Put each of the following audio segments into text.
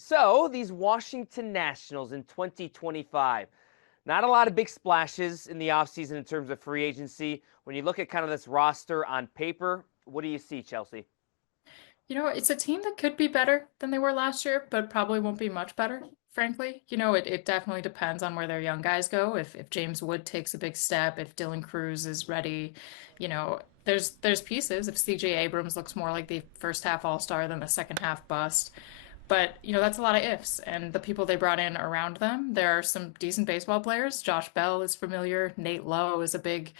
So, these Washington Nationals in 2025, not a lot of big splashes in the offseason in terms of free agency. When you look at kind of this roster on paper, what do you see, Chelsea? It's a team that could be better than they were last year, but probably won't be much better, frankly. It definitely depends on where their young guys go. If James Wood takes a big step, if Dylan Cruz is ready, there's pieces. If CJ Abrams looks more like the first half all-star than the second half bust. But, that's a lot of ifs. And the people they brought in around them, there are some decent baseball players. Josh Bell is familiar. Nate Lowe is a big,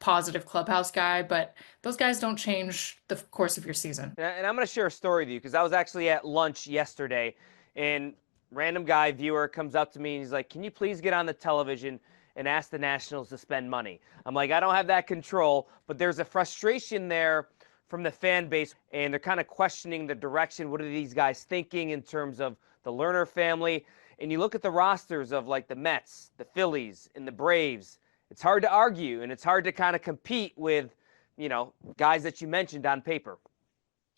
positive clubhouse guy. But those guys don't change the course of your season. And I'm going to share a story with you because I was actually at lunch yesterday, and random guy viewer comes up to me and he's like, "Can you please get on the television and ask the Nationals to spend money?" I'm like, "I don't have that control," but there's a frustration there from the fan base, and they're kind of questioning the direction. What are these guys thinking in terms of the Lerner family? And you look at the rosters of like the Mets, the Phillies, and the Braves. It's hard to argue, and it's hard to kind of compete with, guys that you mentioned on paper.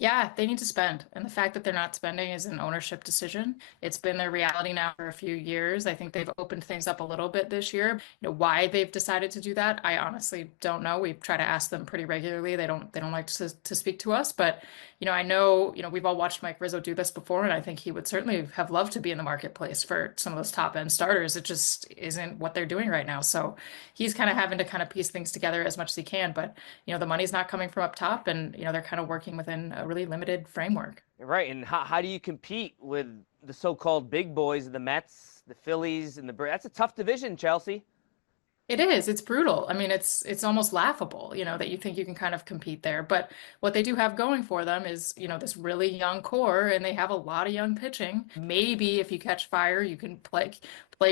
Yeah, they need to spend. And the fact that they're not spending is an ownership decision. It's been their reality now for a few years. I think they've opened things up a little bit this year. Why they've decided to do that, I honestly don't know. We try to ask them pretty regularly. They don't like to speak to us, but I know, we've all watched Mike Rizzo do this before, and I think he would certainly have loved to be in the marketplace for some of those top end starters. It just isn't what they're doing right now. So he's kind of having to kind of piece things together as much as he can, but the money's not coming from up top, and they're kind of working within a really limited framework. Right, and how do you compete with the so-called big boys, the Mets, the Phillies, and the Braves? That's a tough division, Chelsea. It is. It's brutal. I mean, it's almost laughable, that you think you can kind of compete there. But what they do have going for them is, this really young core, and they have a lot of young pitching. Maybe if you catch fire, you can play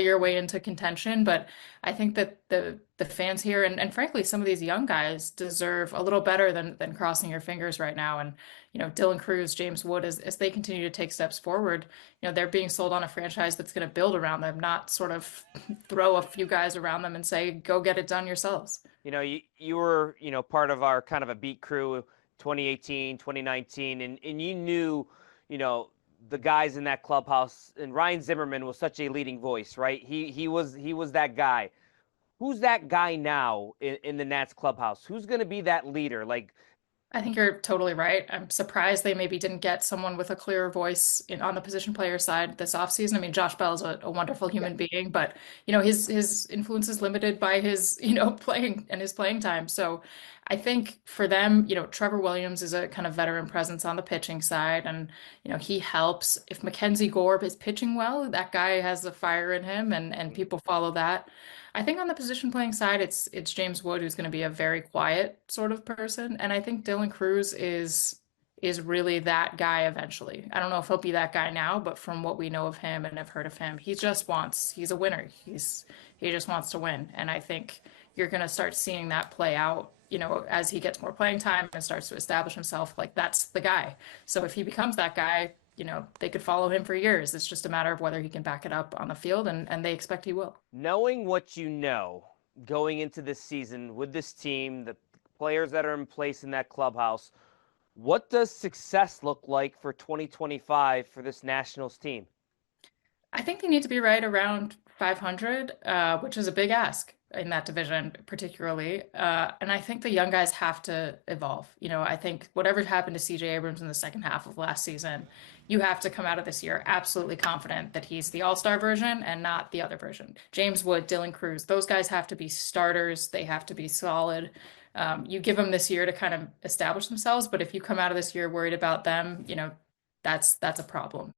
your way into contention. But I think that the fans here and frankly, some of these young guys deserve a little better than crossing your fingers right now. And, Dylan Cruz, James Wood, as they continue to take steps forward, they're being sold on a franchise that's going to build around them, not sort of throw a few guys around them and say, go get it done yourselves. You were, part of our kind of a beat crew 2018, 2019, and you knew, you know, the guys in that clubhouse, and Ryan Zimmerman was such a leading voice, right? He was that guy. Who's that guy now in the Nats clubhouse? Who's going to be that leader? Like, I think you're totally right. I'm surprised they maybe didn't get someone with a clearer voice on the position player side this offseason. I mean, Josh Bell is a wonderful yeah, human being, but his influence is limited by his playing and his playing time. So I think for them, Trevor Williams is a kind of veteran presence on the pitching side, and he helps. If Mackenzie Gorb is pitching well, that guy has the fire in him, and people follow that. I think on the position playing side, it's James Wood who's going to be a very quiet sort of person, and I think Dylan Cruz is really that guy eventually. I don't know if he'll be that guy now, but from what we know of him and have heard of him, he's a winner. He just wants to win, and I think you're going to start seeing that play out. As he gets more playing time and starts to establish himself, like that's the guy. So if he becomes that guy, they could follow him for years. It's just a matter of whether he can back it up on the field, and they expect he will. knowing what you know going into this season with this team, the players that are in place in that clubhouse, what does success look like for 2025 for this Nationals team? I think they need to be right around 500, which is a big ask in that division, particularly. And I think the young guys have to evolve. I think whatever happened to CJ Abrams in the second half of last season, you have to come out of this year absolutely confident that he's the all-star version and not the other version. James Wood, Dylan Cruz, those guys have to be starters. They have to be solid. You give them this year to kind of establish themselves, but if you come out of this year worried about them, that's a problem.